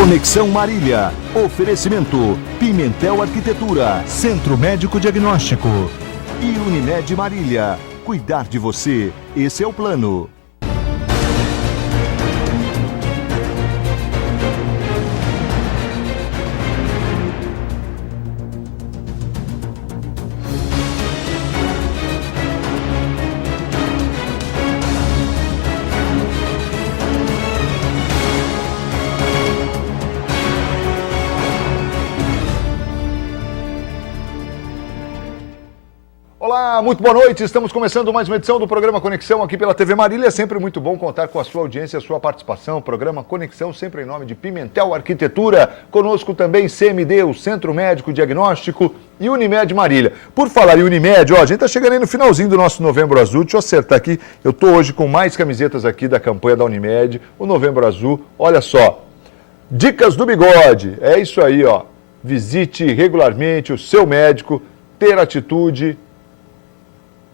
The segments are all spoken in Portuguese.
Conexão Marília. Oferecimento Pimentel Arquitetura, Centro Médico Diagnóstico e Unimed Marília. Cuidar de você, esse é o plano. Olá, muito boa noite. Estamos começando mais uma edição do programa Conexão aqui pela TV Marília. É sempre muito bom contar com a sua audiência, a sua participação. O programa Conexão sempre em nome de Pimentel Arquitetura. Conosco também CMD, o Centro Médico Diagnóstico e Unimed Marília. Por falar em Unimed, ó, a gente está chegando aí no finalzinho do nosso Novembro Azul. Deixa eu acertar aqui. Eu estou hoje com mais camisetas aqui da campanha da Unimed, o Novembro Azul. Olha só, dicas do bigode. É isso aí, ó. Visite regularmente o seu médico, ter atitude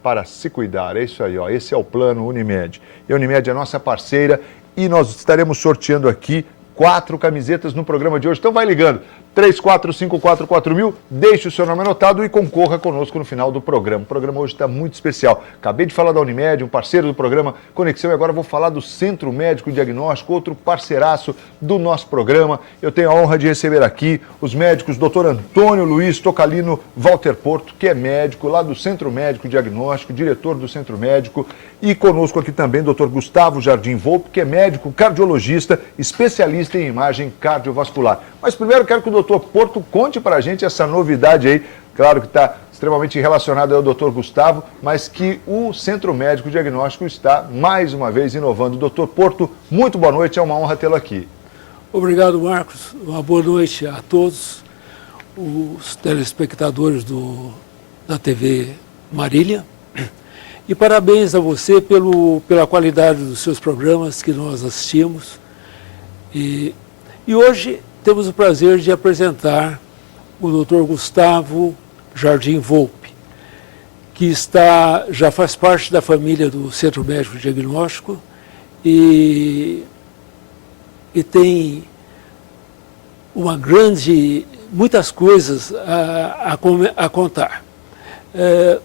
para se cuidar. É isso aí, ó. Esse é o plano Unimed. E a Unimed é nossa parceira e nós estaremos sorteando aqui 4 camisetas no programa de hoje. Então vai ligando, 34544000, deixe o seu nome anotado e concorra conosco no final do programa. O programa hoje está muito especial. Acabei de falar da Unimed, um parceiro do programa Conexão, e agora vou falar do Centro Médico Diagnóstico, outro parceiraço do nosso programa. Eu tenho a honra de receber aqui os médicos Dr. Antônio Luiz Tocalino Walter Porto, que é médico lá do Centro Médico Diagnóstico, diretor do Centro Médico, e conosco aqui também Dr. Gustavo Jardim Volpe, que é médico cardiologista, especialista em imagem cardiovascular. Mas primeiro quero que o Dr. Porto conte para a gente essa novidade aí, claro que está extremamente relacionado ao Dr. Gustavo, mas que o Centro Médico Diagnóstico está mais uma vez inovando. Dr. Porto, muito boa noite, é uma honra tê-lo aqui. Obrigado, Marcos. Uma boa noite a todos os telespectadores da TV Marília. E parabéns a você pela qualidade dos seus programas que nós assistimos. E hoje temos o prazer de apresentar o Dr. Gustavo Jardim Volpe, que já faz parte da família do Centro Médico Diagnóstico e tem muitas coisas a contar.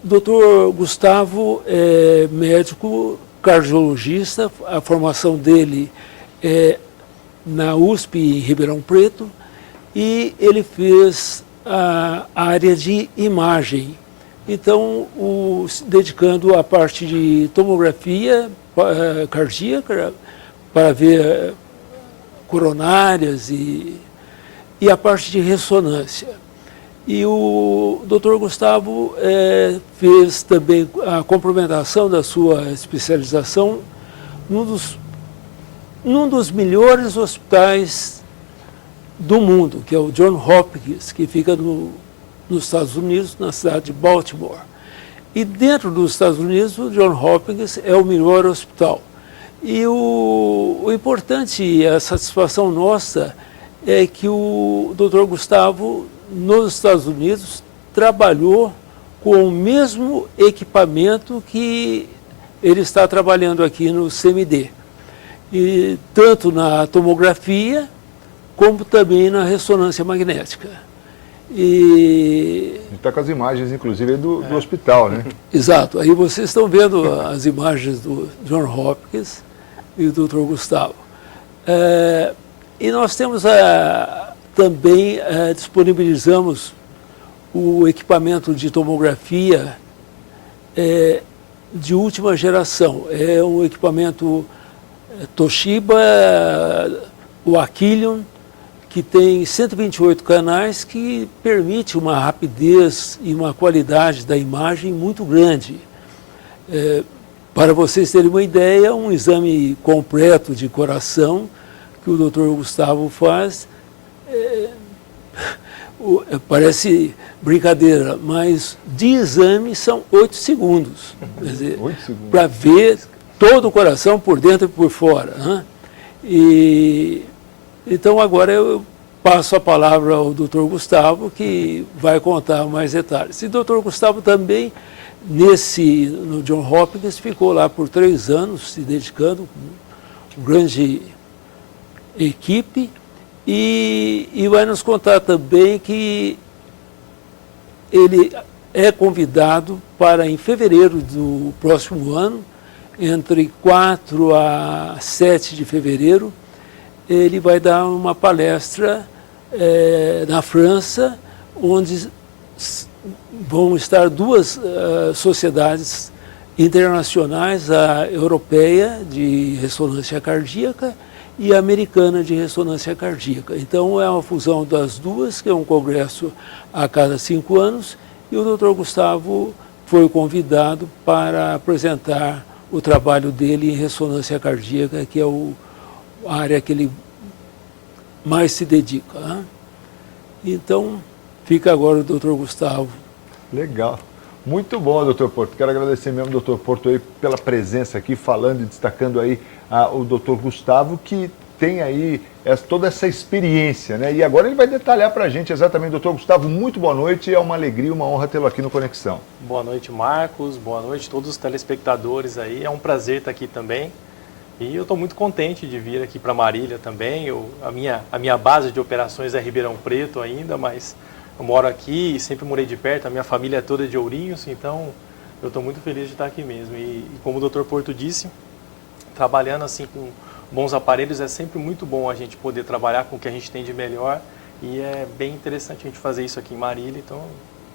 Dr. Gustavo é médico cardiologista, a formação dele é na USP em Ribeirão Preto e ele fez a área de imagem, então dedicando à parte de tomografia cardíaca para ver coronárias e a parte de ressonância. E o Dr. Gustavo fez também a complementação da sua especialização num dos melhores hospitais do mundo, que é o Johns Hopkins, que fica nos Estados Unidos, na cidade de Baltimore. E dentro dos Estados Unidos, o Johns Hopkins é o melhor hospital. E o importante e a satisfação nossa é que o Dr. Gustavo, nos Estados Unidos, trabalhou com o mesmo equipamento que ele está trabalhando aqui no CMD. E tanto na tomografia, como também na ressonância magnética. E está com as imagens, inclusive, do hospital, né? Exato. Aí vocês estão vendo as imagens do Johns Hopkins e do Dr. Gustavo. E nós temos também disponibilizamos o equipamento de tomografia de última geração. É um equipamento Toshiba, o Aquilion, que tem 128 canais, que permite uma rapidez e uma qualidade da imagem muito grande. Para vocês terem uma ideia, um exame completo de coração que o Dr. Gustavo faz, parece brincadeira, mas de exame são 8 segundos. Quer dizer, para ver todo o coração por dentro e por fora. Né? Então agora eu passo a palavra ao Dr. Gustavo, que vai contar mais detalhes. E o Dr. Gustavo também, no Johns Hopkins, ficou lá por 3 anos, se dedicando, com grande equipe, E vai nos contar também que ele é convidado para, em fevereiro do próximo ano, entre 4 a 7 de fevereiro, ele vai dar uma palestra na França, onde vão estar duas sociedades internacionais, a europeia de ressonância cardíaca e a americana de ressonância cardíaca. Então é uma fusão das duas, que é um congresso a cada 5 anos, e o Dr. Gustavo foi convidado para apresentar o trabalho dele em ressonância cardíaca, que é a área que ele mais se dedica. Né? Então, fica agora o Dr. Gustavo. Legal. Muito bom, doutor Porto. Quero agradecer mesmo, doutor Porto, aí, pela presença aqui, falando e destacando aí o doutor Gustavo, que tem aí toda essa experiência, né? E agora ele vai detalhar para a gente exatamente, doutor Gustavo, muito boa noite, é uma alegria, uma honra tê-lo aqui no Conexão. Boa noite, Marcos, boa noite a todos os telespectadores aí, é um prazer estar aqui também. E eu estou muito contente de vir aqui para Marília também. A minha base de operações é Ribeirão Preto ainda, mas eu moro aqui e sempre morei de perto, a minha família é toda de Ourinhos, então eu estou muito feliz de estar aqui mesmo. E como o Dr. Porto disse, trabalhando assim com bons aparelhos é sempre muito bom a gente poder trabalhar com o que a gente tem de melhor e é bem interessante a gente fazer isso aqui em Marília, então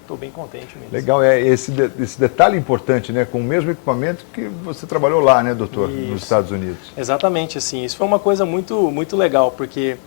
estou bem contente mesmo. Legal, esse detalhe importante, né? Com o mesmo equipamento que você trabalhou lá, né, doutor, Isso. nos Estados Unidos. Exatamente, assim, isso foi uma coisa muito legal, porque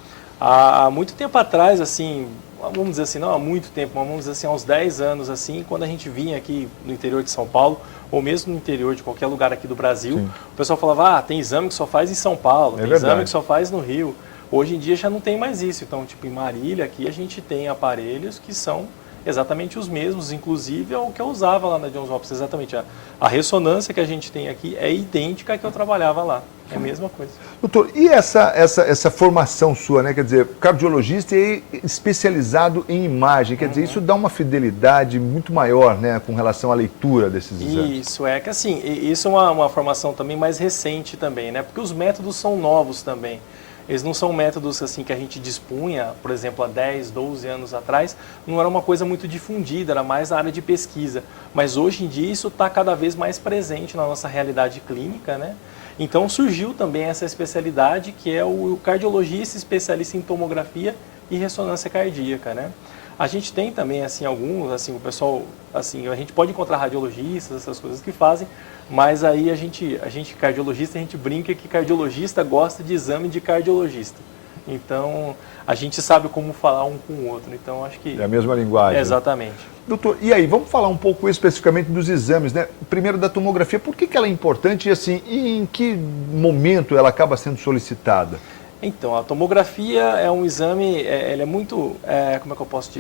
há muito tempo atrás, assim, vamos dizer assim, não há muito tempo, mas vamos dizer assim, há uns 10 anos, assim, quando a gente vinha aqui no interior de São Paulo, ou mesmo no interior de qualquer lugar aqui do Brasil, Sim. o pessoal falava, tem exame que só faz em São Paulo, tem verdade. exame que só faz no Rio. Hoje em dia já não tem mais isso, então, tipo, em Marília, aqui a gente tem aparelhos que são exatamente os mesmos, inclusive é o que eu usava lá na Johns Hopkins, exatamente. A ressonância que a gente tem aqui é idêntica à que eu trabalhava lá, é a mesma coisa. Doutor, e essa formação sua, né? Quer dizer, cardiologista e especializado em imagem, quer dizer, isso dá uma fidelidade muito maior, né, com relação à leitura desses exames. Isso, que assim, isso é uma formação também mais recente também, né, porque os métodos são novos também. Eles não são métodos assim que a gente dispunha, por exemplo, há 10, 12 anos atrás, não era uma coisa muito difundida, era mais na área de pesquisa. Mas hoje em dia isso está cada vez mais presente na nossa realidade clínica, né? Então surgiu também essa especialidade que é o cardiologista especialista em tomografia e ressonância cardíaca, né? A gente tem também assim alguns, assim o pessoal, assim a gente pode encontrar radiologistas, essas coisas que fazem, mas aí a gente cardiologista, a gente brinca que cardiologista gosta de exame de cardiologista. Então a gente sabe como falar um com o outro. Então acho que é a mesma linguagem. Exatamente. Doutor, e aí, vamos falar um pouco especificamente dos exames, né? Primeiro da tomografia, por que ela é importante e assim, em que momento ela acaba sendo solicitada? Então, a tomografia é um exame, ela é muito, como é que eu posso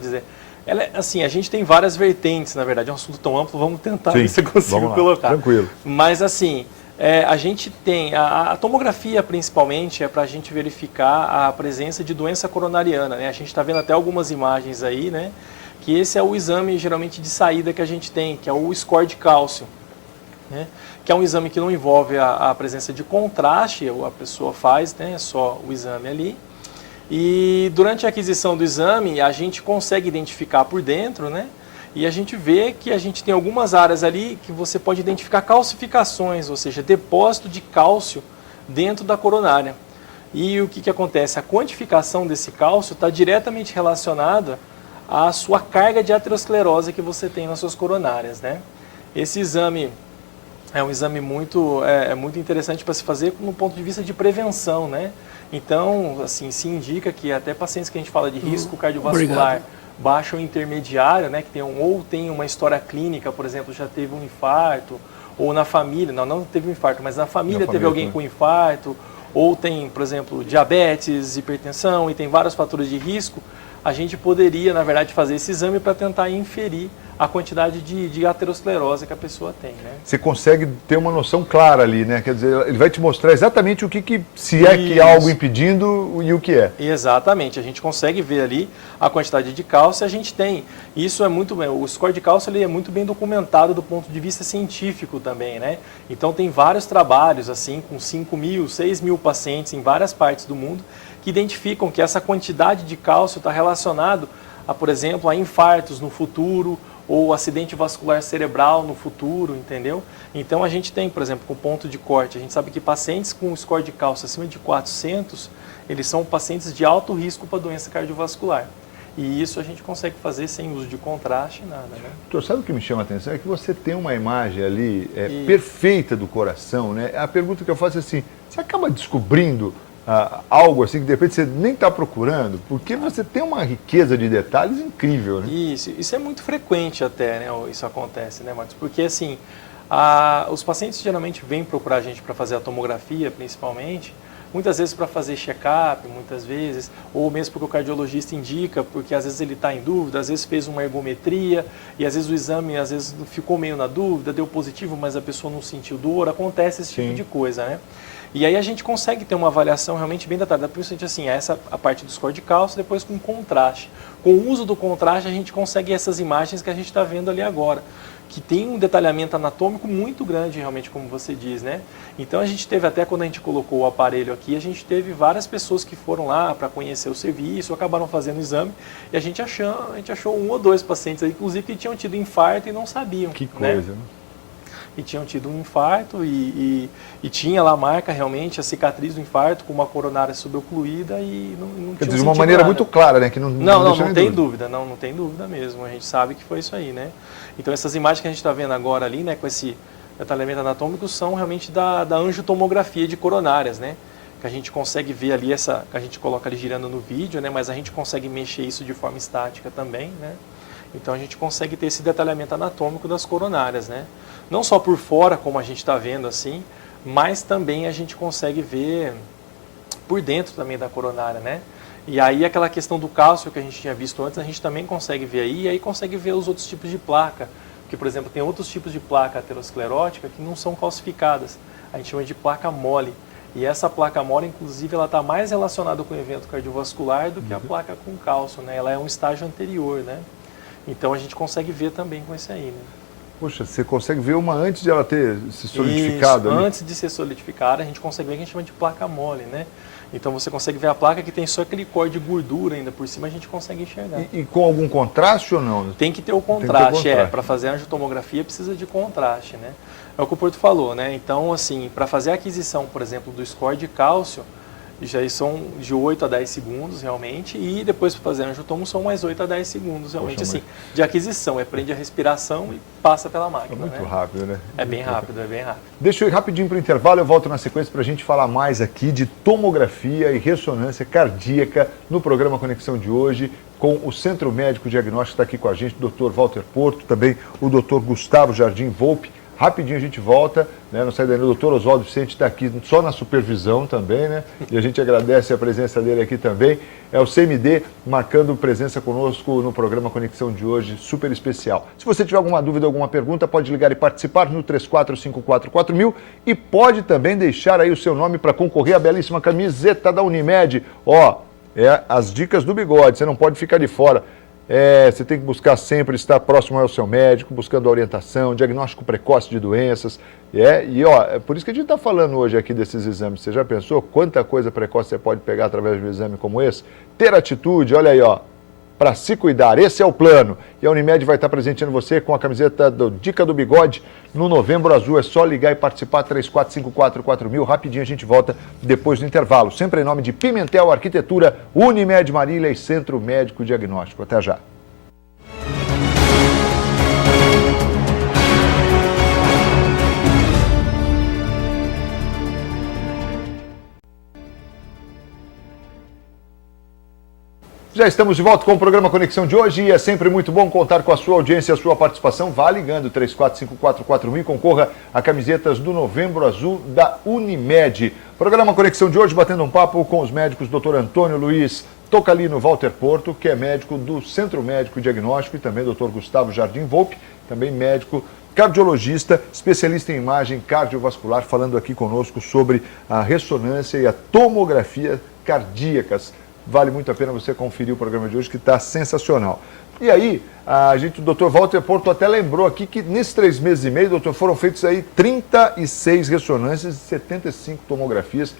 dizer? Ela, assim, a gente tem várias vertentes, na verdade, é um assunto tão amplo, vamos tentar ver se eu consigo colocar. Tranquilo. Mas, assim, a gente tem, a tomografia principalmente é para a gente verificar a presença de doença coronariana, né? A gente está vendo até algumas imagens aí, né? Que esse é o exame, geralmente, de saída que a gente tem, que é o score de cálcio. Né? Que é um exame que não envolve a presença de contraste, a pessoa faz, né, só o exame ali. E durante a aquisição do exame, a gente consegue identificar por dentro, né, e a gente vê que a gente tem algumas áreas ali que você pode identificar calcificações, ou seja, depósito de cálcio dentro da coronária. E o que acontece? A quantificação desse cálcio está diretamente relacionada à sua carga de aterosclerose que você tem nas suas coronárias, né? Esse exame é um exame muito interessante para se fazer no ponto de vista de prevenção, né? Então, assim, se indica que até pacientes que a gente fala de risco cardiovascular baixo ou intermediário, né, que tem uma história clínica, por exemplo, já teve um infarto, ou na família, não teve um infarto, mas na família teve alguém com infarto, ou tem, por exemplo, diabetes, hipertensão, e tem vários fatores de risco, a gente poderia, na verdade, fazer esse exame para tentar inferir a quantidade de aterosclerose que a pessoa tem, né? Você consegue ter uma noção clara ali, né? Quer dizer, ele vai te mostrar exatamente o se é que há algo impedindo e o que é. Exatamente, a gente consegue ver ali a quantidade de cálcio, a gente tem. Isso é muito bem, o score de cálcio ele é muito bem documentado do ponto de vista científico também, né? Então tem vários trabalhos, assim, com 5.000, 6.000 pacientes em várias partes do mundo, que identificam que essa quantidade de cálcio está relacionado a, por exemplo, a infartos no futuro ou acidente vascular cerebral no futuro, entendeu? Então a gente tem, por exemplo, com ponto de corte, a gente sabe que pacientes com score de cálcio acima de 400, eles são pacientes de alto risco para doença cardiovascular. E isso a gente consegue fazer sem uso de contraste, nada, né? Doutor, sabe o que me chama a atenção? É que você tem uma imagem ali perfeita do coração, né? A pergunta que eu faço é assim, você acaba descobrindo algo assim que de repente você nem está procurando, porque você tem uma riqueza de detalhes incrível, né? Isso é muito frequente até, né? Isso acontece, né, Marcos? Porque assim, os pacientes geralmente vêm procurar a gente para fazer a tomografia, principalmente, muitas vezes para fazer check-up, muitas vezes, ou mesmo porque o cardiologista indica, porque às vezes ele está em dúvida, às vezes fez uma ergometria e às vezes o exame às vezes ficou meio na dúvida, deu positivo, mas a pessoa não sentiu dor, acontece esse tipo de coisa, né? E aí a gente consegue ter uma avaliação realmente bem detalhada, principalmente assim, a parte do score de cálcio, depois com contraste. Com o uso do contraste a gente consegue essas imagens que a gente está vendo ali agora, que tem um detalhamento anatômico muito grande realmente, como você diz, né? Então a gente teve, até quando a gente colocou o aparelho aqui, a gente teve várias pessoas que foram lá para conhecer o serviço, acabaram fazendo o exame, e a gente achou 1 ou 2 pacientes aí, inclusive, que tinham tido infarto e não sabiam. Que coisa, né? E tinham tido um infarto e tinha lá a marca realmente, a cicatriz do infarto com uma coronária subocluída e não Quer tinha dizer, de uma maneira nada. muito clara, né? Que não tem dúvida, não tem dúvida mesmo, a gente sabe que foi isso aí, né? Então essas imagens que a gente está vendo agora ali, né, com esse detalhamento anatômico, são realmente da angiotomografia de coronárias, né? Que a gente consegue ver ali, que a gente coloca ali girando no vídeo, né? Mas a gente consegue mexer isso de forma estática também, né? Então a gente consegue ter esse detalhamento anatômico das coronárias, né? Não só por fora, como a gente está vendo assim, mas também a gente consegue ver por dentro também da coronária, né? E aí aquela questão do cálcio que a gente tinha visto antes, a gente também consegue ver aí, e aí consegue ver os outros tipos de placa. Porque, por exemplo, tem outros tipos de placa aterosclerótica que não são calcificadas. A gente chama de placa mole. E essa placa mole, inclusive, ela está mais relacionada com o evento cardiovascular do que a placa com cálcio, né? Ela é um estágio anterior, né? Então a gente consegue ver também com esse aí, né? Poxa, você consegue ver uma antes de ela ter se solidificado? Isso, ali? antes de ser solidificada, a gente consegue ver o que a gente chama de placa mole, né? Então você consegue ver a placa que tem só aquele core de gordura ainda por cima, a gente consegue enxergar. E com algum contraste ou não? Tem que ter o contraste, para fazer a angiotomografia precisa de contraste, né? É o que o Porto falou, né? Então, assim, para fazer a aquisição, por exemplo, do score de cálcio, já são de 8 a 10 segundos realmente, e depois para fazer angiotomo são mais 8 a 10 segundos realmente. Poxa, assim, de aquisição, prende a respiração e passa pela máquina. É muito né? rápido, né? É bem rápido, é bem rápido. Deixa eu ir rapidinho para o intervalo, eu volto na sequência para a gente falar mais aqui de tomografia e ressonância cardíaca no programa Conexão de hoje, com o Centro Médico Diagnóstico, está aqui com a gente, o Dr. Walter Porto, também o Dr. Gustavo Jardim Volpe. Rapidinho a gente volta, né? Não sai daí, o doutor Oswaldo Vicente está aqui só na supervisão também, né? E a gente agradece a presença dele aqui também. É o CMD marcando presença conosco no programa Conexão de hoje, super especial. Se você tiver alguma dúvida, alguma pergunta, pode ligar e participar no 34544000 e pode também deixar aí o seu nome para concorrer à belíssima camiseta da Unimed. Ó, as dicas do bigode, você não pode ficar de fora. Você tem que buscar sempre estar próximo ao seu médico, buscando orientação, diagnóstico precoce de doenças. É por isso que a gente está falando hoje aqui desses exames. Você já pensou quanta coisa precoce você pode pegar através de um exame como esse? Ter atitude, olha aí, ó, para se cuidar. Esse é o plano. E a Unimed vai estar presenteando você com a camiseta do Dica do Bigode no Novembro Azul. É só ligar e participar, 34544000. Rapidinho a gente volta depois do intervalo. Sempre em nome de Pimentel Arquitetura, Unimed Marília e Centro Médico Diagnóstico. Até já. Já estamos de volta com o programa Conexão de hoje e é sempre muito bom contar com a sua audiência e a sua participação. Vá ligando 34544000 e concorra a camisetas do Novembro Azul da Unimed. Programa Conexão de hoje batendo um papo com os médicos Dr. Antônio Luiz Tocalino Walter Porto, que é médico do Centro Médico Diagnóstico, e também Dr. Gustavo Jardim Volpe, também médico cardiologista, especialista em imagem cardiovascular, falando aqui conosco sobre a ressonância e a tomografia cardíacas. Vale muito a pena você conferir o programa de hoje, que está sensacional. E aí, o doutor Walter Porto até lembrou aqui que nesses 3 meses e meio, doutor, foram feitos aí 36 ressonâncias e 75 tomografias.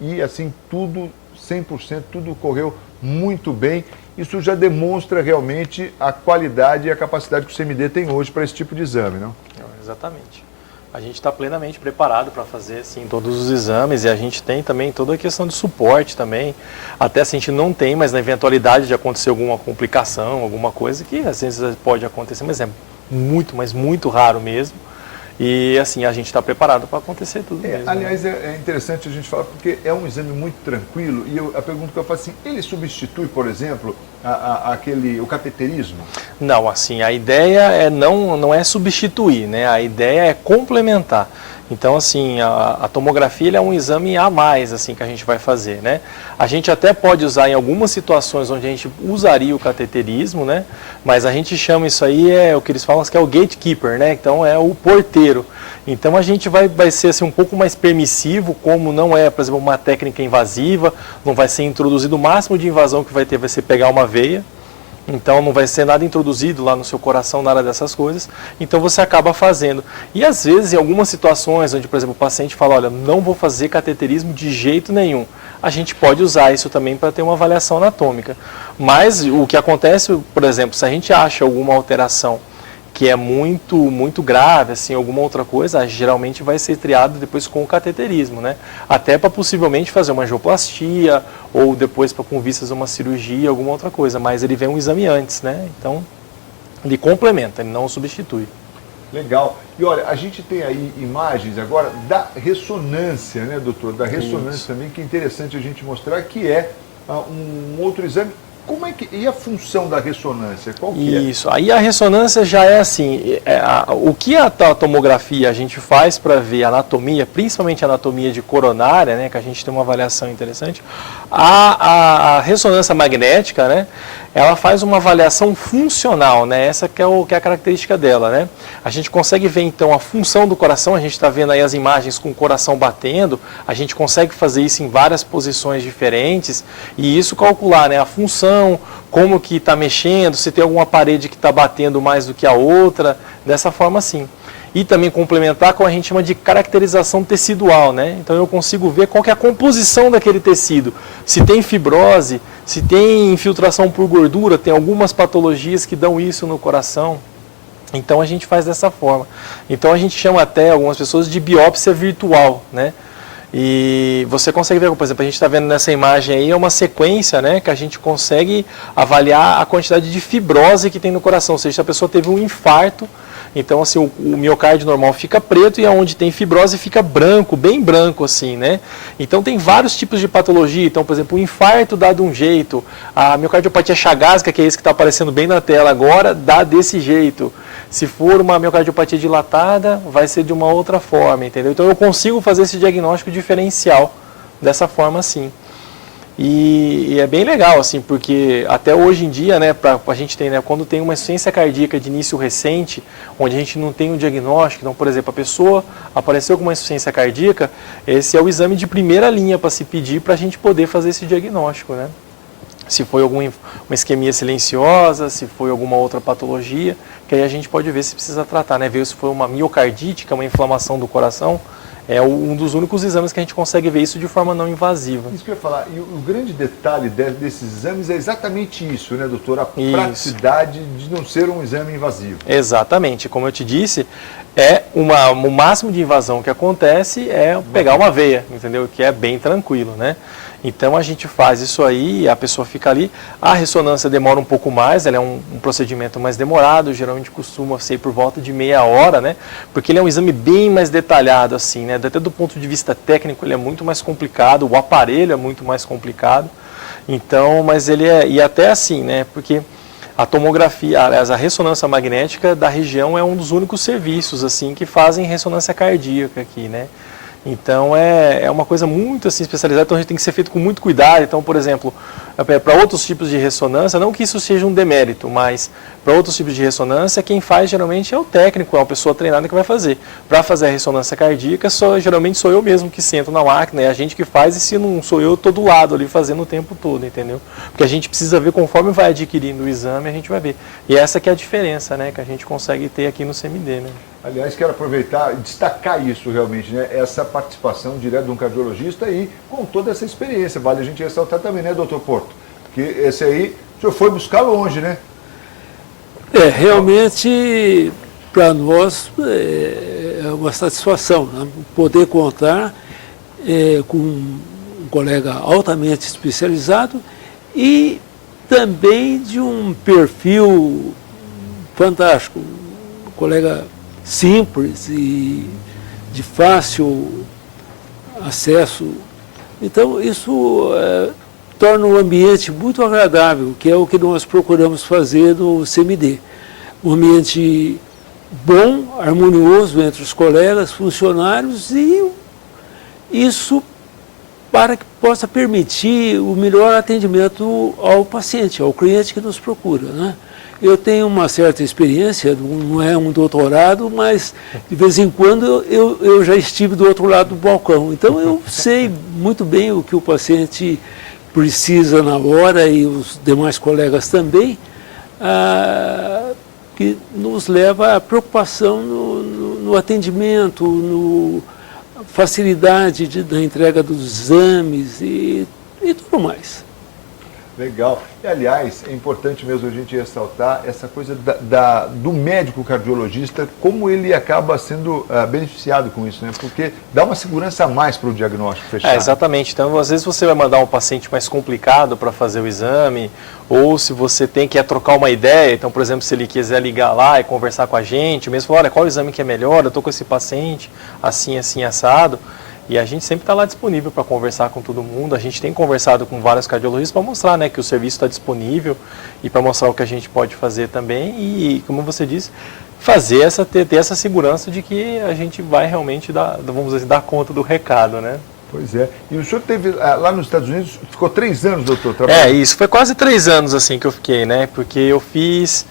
E assim, tudo 100%, tudo correu muito bem. Isso já demonstra realmente a qualidade e a capacidade que o CMD tem hoje para esse tipo de exame, não? Exatamente. A gente está plenamente preparado para fazer assim, todos os exames, e a gente tem também toda a questão de suporte também. Até se a gente não tem, mas na eventualidade de acontecer alguma complicação, alguma coisa que às vezes pode acontecer, mas é muito, mas muito raro mesmo. E assim, a gente está preparado para acontecer tudo mesmo. Aliás, né? é interessante a gente falar, porque é um exame muito tranquilo, e a pergunta que eu faço assim, ele substitui, por exemplo, o cateterismo? Não, assim, a ideia não é substituir, né? A ideia é complementar. Então, assim, a tomografia é um exame a mais, assim, que a gente vai fazer, né? A gente até pode usar em algumas situações onde a gente usaria o cateterismo, né? Mas a gente chama isso aí, o que eles falam que é o gatekeeper, né? Então, é o porteiro. Então, a gente vai ser, assim, um pouco mais permissivo, como não é, por exemplo, uma técnica invasiva, não vai ser introduzido, o máximo de invasão que vai ter vai ser pegar uma veia. Então não vai ser nada introduzido lá no seu coração, nada dessas coisas. Então você acaba fazendo. E às vezes em algumas situações onde, por exemplo, o paciente fala, olha, não vou fazer cateterismo de jeito nenhum. A gente pode usar isso também para ter uma avaliação anatômica. Mas o que acontece, por exemplo, se a gente acha alguma alteração que é muito grave, assim, alguma outra coisa, geralmente vai ser triado depois com o cateterismo, né? Até para possivelmente fazer uma angioplastia ou depois para com vistas a uma cirurgia, alguma outra coisa, mas ele vem um exame antes, né? Então, ele complementa, ele não substitui. Legal. E olha, a gente tem aí imagens agora da ressonância, né, doutor? Da ressonância também, que é interessante a gente mostrar, que é um outro exame. Como é que, e a função da ressonância? Qual que é? Isso, aí a ressonância já é assim, o que a tomografia a gente faz para ver a anatomia, principalmente a anatomia de coronária, né, que a gente tem uma avaliação interessante, a ressonância magnética, né, ela faz uma avaliação funcional, né, essa que é a característica dela, né. A gente consegue ver então a função do coração, a gente está vendo aí as imagens com o coração batendo, a gente consegue fazer isso em várias posições diferentes e isso calcular, né, a função, como que está mexendo, se tem alguma parede que está batendo mais do que a outra, dessa forma sim. E também complementar com o que a gente chama de caracterização tecidual, né? Então eu consigo ver qual que é a composição daquele tecido, se tem fibrose, se tem infiltração por gordura, tem algumas patologias que dão isso no coração. Então a gente faz dessa forma. Então a gente chama até algumas pessoas de biópsia virtual, né? E você consegue ver, por exemplo, a gente está vendo nessa imagem aí, é uma sequência, né, que a gente consegue avaliar a quantidade de fibrose que tem no coração, ou seja, se a pessoa teve um infarto, então assim, o miocárdio normal fica preto e onde tem fibrose fica branco, bem branco assim, né? Então tem vários tipos de patologia, então por exemplo, o infarto dá de um jeito, a miocardiopatia chagásica, que é esse que está aparecendo bem na tela agora, dá desse jeito. Se for uma miocardiopatia dilatada, vai ser de uma outra forma, entendeu? Então eu consigo fazer esse diagnóstico diferencial dessa forma sim. E é bem legal, assim, porque até hoje em dia, né, a gente tem, né, quando tem uma insuficiência cardíaca de início recente, onde a gente não tem um diagnóstico, então, por exemplo, a pessoa apareceu com uma insuficiência cardíaca, esse é o exame de primeira linha para se pedir para a gente poder fazer esse diagnóstico, né? Se foi uma isquemia silenciosa, se foi alguma outra patologia, que aí a gente pode ver se precisa tratar, né? Ver se foi uma miocardite, que é uma inflamação do coração, é um dos únicos exames que a gente consegue ver isso de forma não invasiva. Isso que eu ia falar, e o grande detalhe desses exames é exatamente isso, né, doutor? A praticidade de não ser um exame invasivo. Exatamente, como eu te disse, o máximo de invasão que acontece é pegar uma veia, entendeu? Que é bem tranquilo, né? Então a gente faz isso aí, a pessoa fica ali, a ressonância demora um pouco mais, ela é um procedimento mais demorado, geralmente costuma ser por volta de meia hora, né? Porque ele é um exame bem mais detalhado assim, né? Até do ponto de vista técnico ele é muito mais complicado, o aparelho é muito mais complicado, então, mas ele e até assim, né? Porque a tomografia, aliás, a ressonância magnética da região é um dos únicos serviços assim que fazem ressonância cardíaca aqui, né? Então é uma coisa muito assim, especializada, então a gente tem que ser feito com muito cuidado. Então, por exemplo, para outros tipos de ressonância, não que isso seja um demérito, mas para outros tipos de ressonância, quem faz geralmente é o técnico, é uma pessoa treinada que vai fazer. Para fazer a ressonância cardíaca, geralmente sou eu mesmo que sento na máquina, é a gente que faz, e se não sou eu, estou do lado ali fazendo o tempo todo, entendeu? Porque a gente precisa ver conforme vai adquirindo o exame, a gente vai ver. E essa que é a diferença, né, que a gente consegue ter aqui no CMD, né? Aliás, quero aproveitar e destacar isso realmente, né? Essa participação direta de um cardiologista e com toda essa experiência. Vale a gente ressaltar também, né, doutor Porto? Que esse aí, o senhor foi buscar longe, né? Realmente, para nós, é uma satisfação, né? Poder contar com um colega altamente especializado e também de um perfil fantástico, um colega simples e de fácil acesso. Então, isso torna um ambiente muito agradável, que é o que nós procuramos fazer no CMD. Um ambiente bom, harmonioso entre os colegas, funcionários, e isso para que possa permitir o melhor atendimento ao paciente, ao cliente que nos procura, né? Eu tenho uma certa experiência, não é um doutorado, mas de vez em quando eu já estive do outro lado do balcão. Então eu sei muito bem o que o paciente precisa na hora, e os demais colegas também, que nos leva à preocupação no atendimento, no facilidade da entrega dos exames e tudo mais. Legal. E, aliás, é importante mesmo a gente ressaltar essa coisa do médico cardiologista, como ele acaba sendo beneficiado com isso, né? Porque dá uma segurança a mais para o diagnóstico fechado. Exatamente. Então, às vezes você vai mandar um paciente mais complicado para fazer o exame, ou se você quer trocar uma ideia, então, por exemplo, se ele quiser ligar lá e conversar com a gente, mesmo falar, olha, qual o exame que é melhor, eu estou com esse paciente, assim, assim, assado. E a gente sempre está lá disponível para conversar com todo mundo. A gente tem conversado com vários cardiologistas para mostrar, né, que o serviço está disponível e para mostrar o que a gente pode fazer também. E, como você disse, ter essa segurança de que a gente vai realmente dar conta do recado, né? Pois é. E o senhor teve, lá nos Estados Unidos, ficou 3 anos, doutor, trabalhando? Isso. Foi quase 3 anos assim que eu fiquei, né? Porque eu fiz...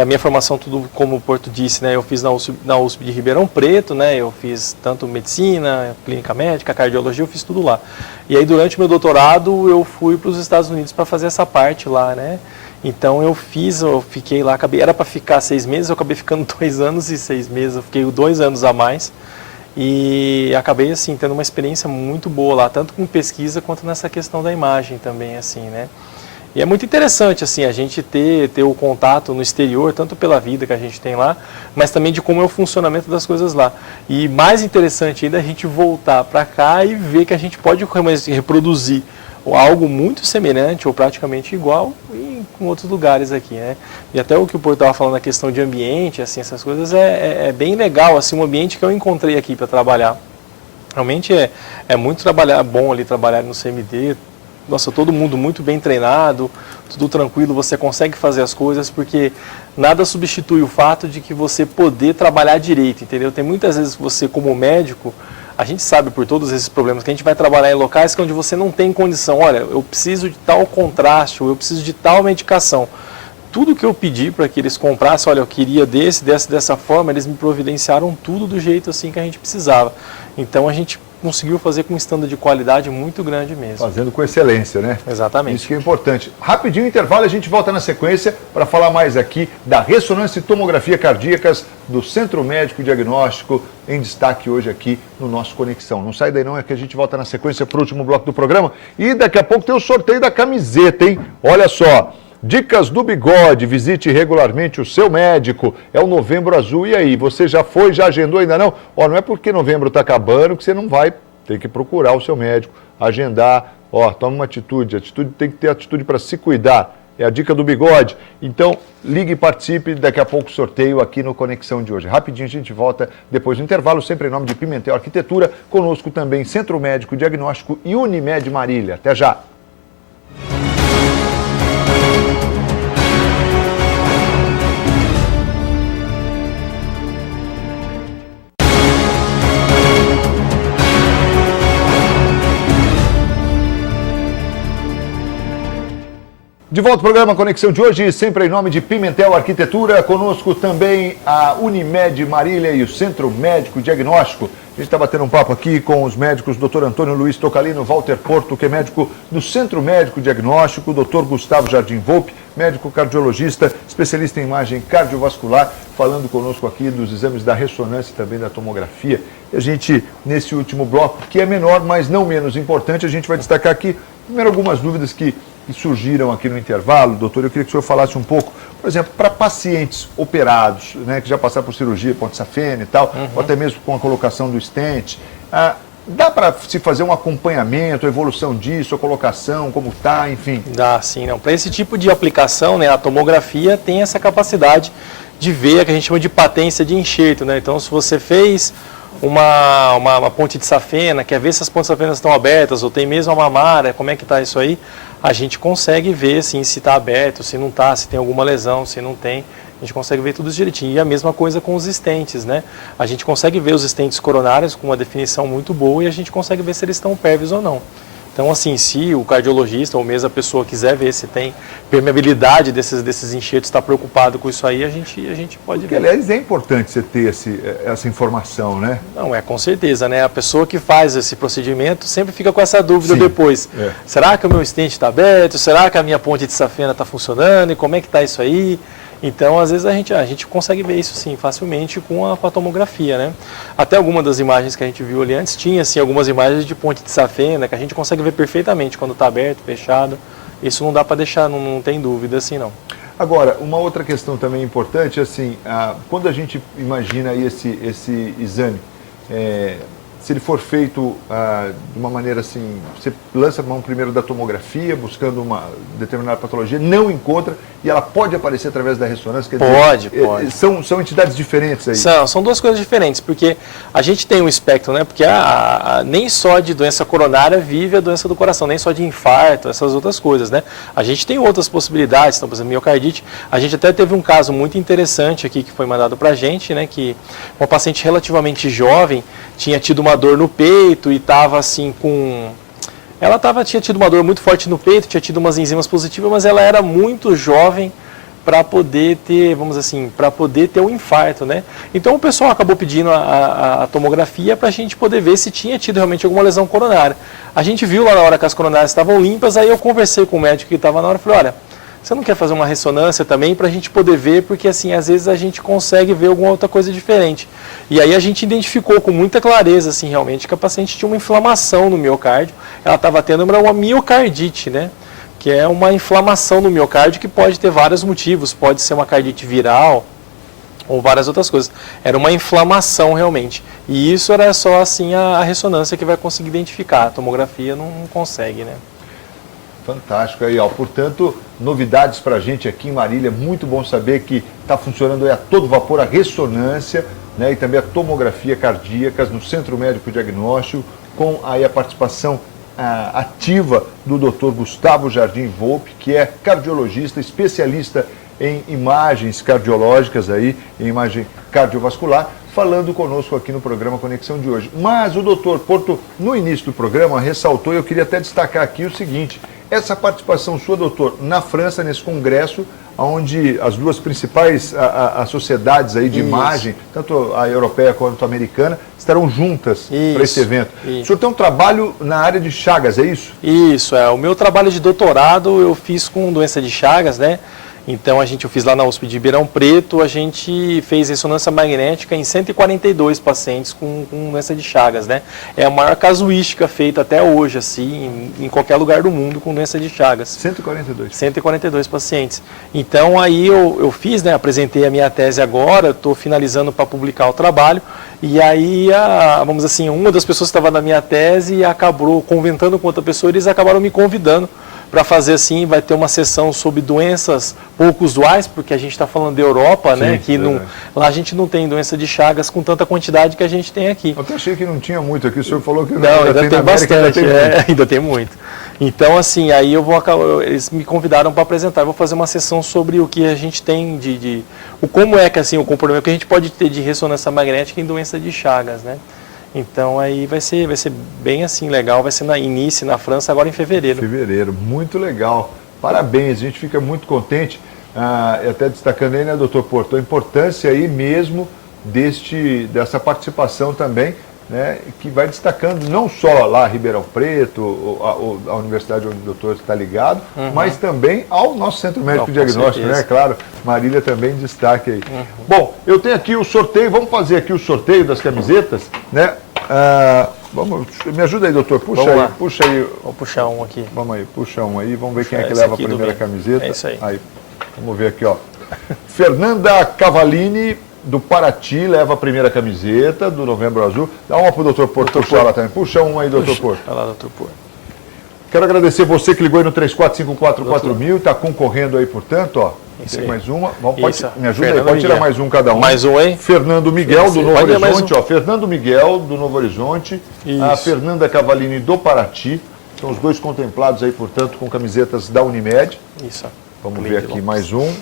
a minha formação, tudo como o Porto disse, né, eu fiz na USP de Ribeirão Preto, né, eu fiz tanto medicina, clínica médica, cardiologia, eu fiz tudo lá. E aí, durante o meu doutorado, eu fui para os Estados Unidos para fazer essa parte lá, né. Então, eu fiquei lá, era para ficar 6 meses, eu acabei ficando 2 anos e 6 meses, eu fiquei 2 anos a mais. E acabei, assim, tendo uma experiência muito boa lá, tanto com pesquisa quanto nessa questão da imagem também, assim, né. E é muito interessante, assim, a gente ter o contato no exterior, tanto pela vida que a gente tem lá, mas também de como é o funcionamento das coisas lá. E mais interessante ainda é a gente voltar para cá e ver que a gente pode reproduzir algo muito semelhante ou praticamente igual em outros lugares aqui, né? E até o que o Porto estava falando, a questão de ambiente, assim, essas coisas, é bem legal, assim, um ambiente que eu encontrei aqui para trabalhar. Realmente é muito bom ali trabalhar no CMD. Nossa, todo mundo muito bem treinado, tudo tranquilo, você consegue fazer as coisas, porque nada substitui o fato de que você poder trabalhar direito, entendeu? Tem muitas vezes que você, como médico, a gente sabe por todos esses problemas, que a gente vai trabalhar em locais onde você não tem condição, olha, eu preciso de tal contraste, ou eu preciso de tal medicação. Tudo que eu pedi para que eles comprassem, olha, eu queria dessa forma, eles me providenciaram tudo do jeito assim que a gente precisava. Então a gente conseguiu fazer com um standard de qualidade muito grande mesmo. Fazendo com excelência, né? Exatamente. Isso que é importante. Rapidinho intervalo, a gente volta na sequência para falar mais aqui da ressonância e tomografia cardíacas do Centro Médico Diagnóstico, em destaque hoje aqui no nosso Conexão. Não sai daí não, é que a gente volta na sequência para o último bloco do programa. E daqui a pouco tem o sorteio da camiseta, hein? Olha só. Dicas do Bigode, visite regularmente o seu médico, é o Novembro Azul. E aí, você já foi, já agendou, ainda não? Ó, não é porque novembro está acabando que você não vai, tem que procurar o seu médico, agendar, ó, toma uma atitude tem que ter atitude para se cuidar, é a dica do Bigode. Então, ligue e participe, daqui a pouco sorteio aqui no Conexão de hoje. Rapidinho a gente volta depois do intervalo, sempre em nome de Pimentel Arquitetura, conosco também Centro Médico Diagnóstico e Unimed Marília. Até já! De volta ao programa Conexão de hoje, sempre em nome de Pimentel Arquitetura, conosco também a Unimed Marília e o Centro Médico Diagnóstico. A gente está batendo um papo aqui com os médicos Dr. Antônio Luiz Tocalino, Walter Porto, que é médico do Centro Médico Diagnóstico, Dr. Gustavo Jardim Volpe, médico cardiologista, especialista em imagem cardiovascular, falando conosco aqui dos exames da ressonância e também da tomografia. E a gente, nesse último bloco, que é menor, mas não menos importante, a gente vai destacar aqui, primeiro, algumas dúvidas que surgiram aqui no intervalo. Doutor, eu queria que o senhor falasse um pouco, por exemplo, para pacientes operados, né, que já passaram por cirurgia, ponte safena e tal, ou até mesmo com a colocação do stent, dá para se fazer um acompanhamento, a evolução disso, a colocação, como está, enfim? Dá, sim. Para esse tipo de aplicação, né, a tomografia tem essa capacidade de ver a que a gente chama de patência de enxerto, né? Então, se você fez uma ponte de safena, quer ver se as pontes de safena estão abertas, ou tem mesmo a mamária, como é que está isso aí, a gente consegue ver assim, se está aberto, se não está, se tem alguma lesão, se não tem, a gente consegue ver tudo direitinho. E a mesma coisa com os stents, né? A gente consegue ver os stents coronários com uma definição muito boa e a gente consegue ver se eles estão pérvios ou não. Então, assim, se o cardiologista ou mesmo a pessoa quiser ver se tem permeabilidade desses enxertos, está preocupado com isso aí, a gente pode Porque, ver. aliás, é importante você ter essa informação, né? Não, com certeza, né? A pessoa que faz esse procedimento sempre fica com essa dúvida. Sim, depois. É. Será que o meu stent está aberto? Será que a minha ponte de safena está funcionando? E como é que está isso aí? Então, às vezes, a gente consegue ver isso, sim, facilmente com a tomografia, né? Até alguma das imagens que a gente viu ali antes, tinha, assim, algumas imagens de ponte de safena, que a gente consegue ver perfeitamente quando está aberto, fechado. Isso não dá para deixar, não tem dúvida, assim, não. Agora, uma outra questão também importante, assim, quando a gente imagina aí esse exame, se ele for feito de uma maneira assim, você lança a mão primeiro da tomografia, buscando uma determinada patologia, não encontra, e ela pode aparecer através da ressonância? Quer pode. São entidades diferentes aí? São duas coisas diferentes, porque a gente tem um espectro, né? Porque nem só de doença coronária vive a doença do coração, nem só de infarto, essas outras coisas, né? A gente tem outras possibilidades, então, por exemplo, miocardite. A gente até teve um caso muito interessante aqui que foi mandado pra gente, né? Que uma paciente relativamente jovem tinha tido uma dor no peito e estava assim com... Ela tinha tido uma dor muito forte no peito, tinha tido umas enzimas positivas, mas ela era muito jovem para poder ter, vamos assim, para poder ter um infarto, né? Então o pessoal acabou pedindo a tomografia para a gente poder ver se tinha tido realmente alguma lesão coronária. A gente viu lá na hora que as coronárias estavam limpas, aí eu conversei com o médico que estava na hora e falei, olha, você não quer fazer uma ressonância também para a gente poder ver, porque assim, às vezes a gente consegue ver alguma outra coisa diferente. E aí a gente identificou com muita clareza, assim, realmente, que a paciente tinha uma inflamação no miocárdio, ela estava tendo uma miocardite, né? Que é uma inflamação no miocárdio que pode ter vários motivos, pode ser uma cardite viral ou várias outras coisas. Era uma inflamação realmente. E isso era só assim a ressonância que vai conseguir identificar, a tomografia não consegue, né? Fantástico aí, ó. Portanto, novidades para a gente aqui em Marília. Muito bom saber que está funcionando aí a todo vapor a ressonância, né, e também a tomografia cardíaca no Centro Médico Diagnóstico, com aí a participação ativa do Dr. Gustavo Jardim Volpe, que é cardiologista, especialista em imagens cardiológicas aí, em imagem cardiovascular, falando conosco aqui no programa Conexão de hoje. Mas o Dr. Porto, no início do programa, ressaltou, e eu queria até destacar aqui o seguinte: essa participação sua, doutor, na França, nesse congresso, onde as duas principais as sociedades aí de imagem, tanto a europeia quanto a americana, estarão juntas para esse evento. O senhor tem um trabalho na área de Chagas, é isso? Isso, o meu trabalho de doutorado eu fiz com doença de Chagas, né? Então, eu fiz lá na USP de Ribeirão Preto, a gente fez ressonância magnética em 142 pacientes com doença de Chagas, né? É a maior casuística feita até hoje, assim, em qualquer lugar do mundo com doença de Chagas. 142? 142 pacientes. Então, aí eu fiz, né? Apresentei a minha tese agora, estou finalizando para publicar o trabalho. E aí, vamos dizer assim, uma das pessoas que estava na minha tese acabou conventando com outra pessoa, eles acabaram me convidando para fazer assim, vai ter uma sessão sobre doenças pouco usuais, porque a gente está falando da Europa, sim, né? Que lá a gente não tem doença de Chagas com tanta quantidade que a gente tem aqui. Eu até achei que não tinha muito aqui, o senhor falou que não, ainda tem bastante, ainda tem muito. Então, assim, aí eles me convidaram para apresentar, eu vou fazer uma sessão sobre o que a gente tem como é que assim, o comportamento que a gente pode ter de ressonância magnética em doença de Chagas, né? Então aí vai ser bem assim legal, vai ser na França agora em fevereiro. Fevereiro, muito legal. Parabéns, a gente fica muito contente. Até destacando aí, né, doutor Porto, a importância aí mesmo dessa participação também né, que vai destacando não só lá Ribeirão Preto, a universidade onde o doutor está ligado, mas também ao nosso Centro Médico Diagnóstico, né? Claro, Marília também destaque aí. Bom, eu tenho aqui o sorteio, vamos fazer aqui o sorteio das camisetas, né? Me ajuda aí, doutor, puxa aí. Vou puxar um aqui. Vamos aí, puxa um aí, vamos ver quem é que leva a primeira camiseta. É isso aí. Vamos ver aqui, ó. Fernanda Cavallini, do Paraty, leva a primeira camiseta do Novembro Azul. Dá uma para o doutor Porto puxar lá também. Puxa um aí, doutor Porto. Olha lá, doutor Porto. Quero agradecer você que ligou aí no 34544000, está concorrendo aí, portanto, ó. Tem mais uma. Me ajuda aí, pode tirar mais um cada um. Mais um aí. Fernando Miguel, do Novo Horizonte, ó. Fernando Miguel, do Novo Horizonte. A Fernanda Cavallini, do Paraty. São os dois contemplados aí, portanto, com camisetas da Unimed. Isso. Vamos ver aqui mais um.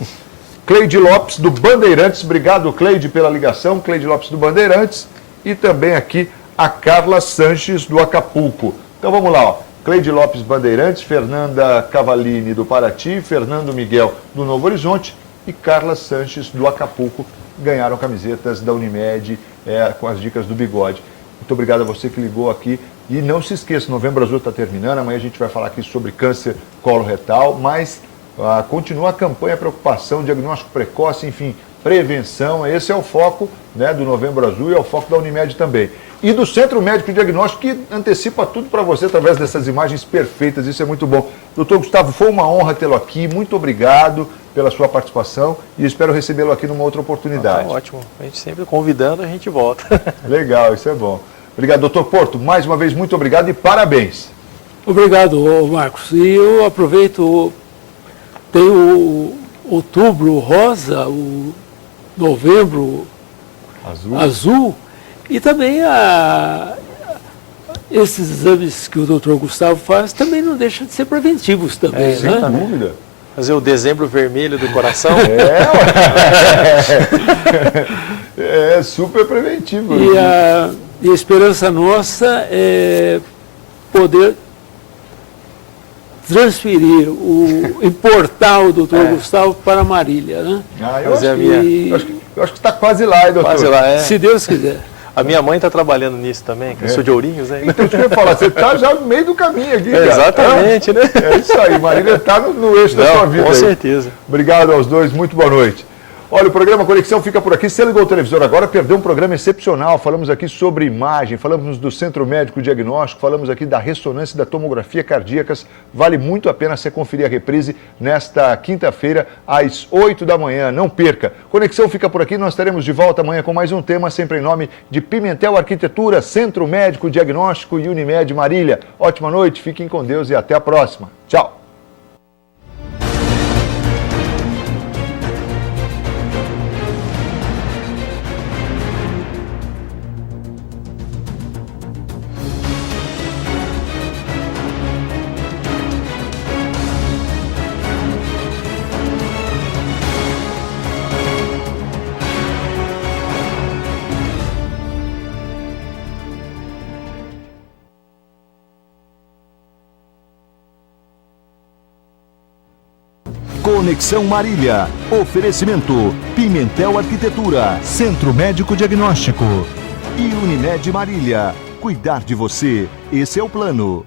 Cleide Lopes, do Bandeirantes. Obrigado, Cleide, pela ligação. Cleide Lopes, do Bandeirantes. E também aqui a Carla Sanches, do Acapulco. Então vamos lá, ó. Cleide Lopes, Bandeirantes, Fernanda Cavallini, do Paraty, Fernando Miguel, do Novo Horizonte e Carla Sanches, do Acapulco, ganharam camisetas da Unimed com as dicas do Bigode. Muito obrigado a você que ligou aqui. E não se esqueça, Novembro Azul está terminando, amanhã a gente vai falar aqui sobre câncer coloretal, mas continua a campanha Preocupação, diagnóstico precoce, enfim, prevenção. Esse é o foco, né, do Novembro Azul e é o foco da Unimed também. E do Centro Médico Diagnóstico, que antecipa tudo para você através dessas imagens perfeitas. Isso é muito bom. Doutor Gustavo, foi uma honra tê-lo aqui. Muito obrigado pela sua participação e espero recebê-lo aqui numa outra oportunidade. Ótimo. A gente sempre convidando, a gente volta. Legal, isso é bom. Obrigado, doutor Porto. Mais uma vez, muito obrigado e parabéns. Obrigado, Marcos. E eu aproveito, tem o outubro rosa, o novembro azul e também esses exames que o doutor Gustavo faz também não deixam de ser preventivos também, sem dúvida. Fazer o dezembro vermelho do coração. É super preventivo. E a esperança nossa é poder transferir, importar o doutor Gustavo para Marília, né? Eu acho que está quase lá, hein, doutor? Quase lá, Se Deus quiser. A minha mãe está trabalhando nisso também, que eu sou de Ourinhos, né? Então, deixa eu falar, você está já no meio do caminho aqui, cara. Exatamente, né? É isso aí, Marília está no eixo da sua vida. Com certeza. Obrigado aos dois, muito boa noite. Olha, o programa Conexão fica por aqui. Você ligou o televisor agora, perdeu um programa excepcional. Falamos aqui sobre imagem, falamos do Centro Médico Diagnóstico, falamos aqui da ressonância e da tomografia cardíacas. Vale muito a pena você conferir a reprise nesta quinta-feira, às 8 da manhã. Não perca. Conexão fica por aqui. Nós estaremos de volta amanhã com mais um tema, sempre em nome de Pimentel Arquitetura, Centro Médico Diagnóstico e Unimed Marília. Ótima noite, fiquem com Deus e até a próxima. Tchau. Conexão Marília. Oferecimento Pimentel Arquitetura, Centro Médico Diagnóstico e Unimed Marília. Cuidar de você, esse é o plano.